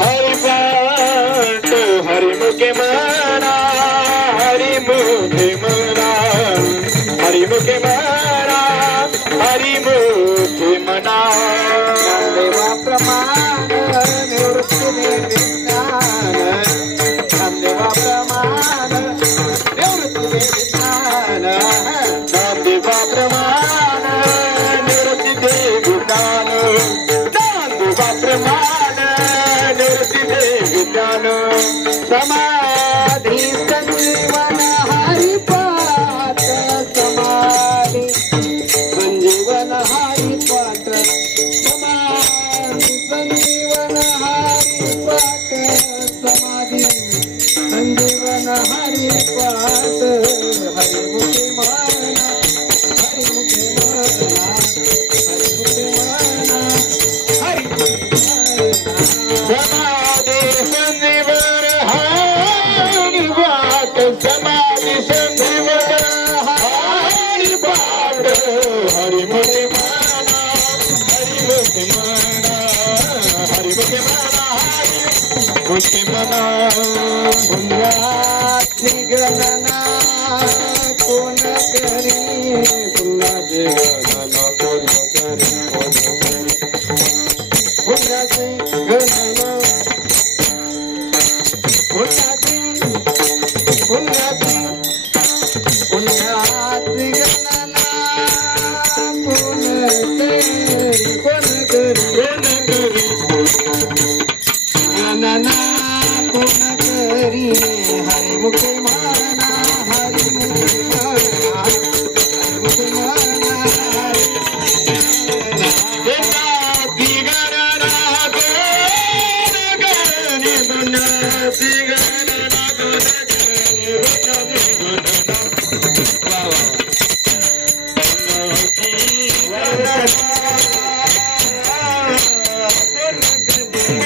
हरिपाठ हरिमुखे म्हणा हरिमुखे म्हणा हरिमुखे म्हणा हरिमुखे म्हणा देवाप्रमाण निवृत्ती विज्ञान देवाप्रमाण निवृत्ती विज्ञान देवाप्रमाण निवृत्ती विज्ञान देवाप्रमाण निवृत्ती विज्ञान समाधी संजीवन हरिपाठ समाधी संजीवन हरिपाठ समाधी संजीवन हरिपाठ समाधी संजीवन हरिपाठ हरिमुखे म्हणा हरिमुखे म्हणा हरिमुखे म्हणा समाधी संजीवन हरिपाठ समाधी संजीवन हरिपाठ हरिमुखे म्हणा हरिमुखे म्हणा हरिमुखे म्हणा हरिमुखे म्हणा पुण्याची गणना कोण करी पुण्याची गणना कोण करी पुण्याची गणना पुण्याची पुण्याची पुण्याची गणना कोण करी गणना कोण करी हरिमुखे म्हणा हरिमुखे म्हणा हरिमुखे म्हणा देवाची गणना कोण करणे पुण्याची गणना कोण करणे पुण्याची गणना पुण्याची गणना कोण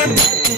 करणे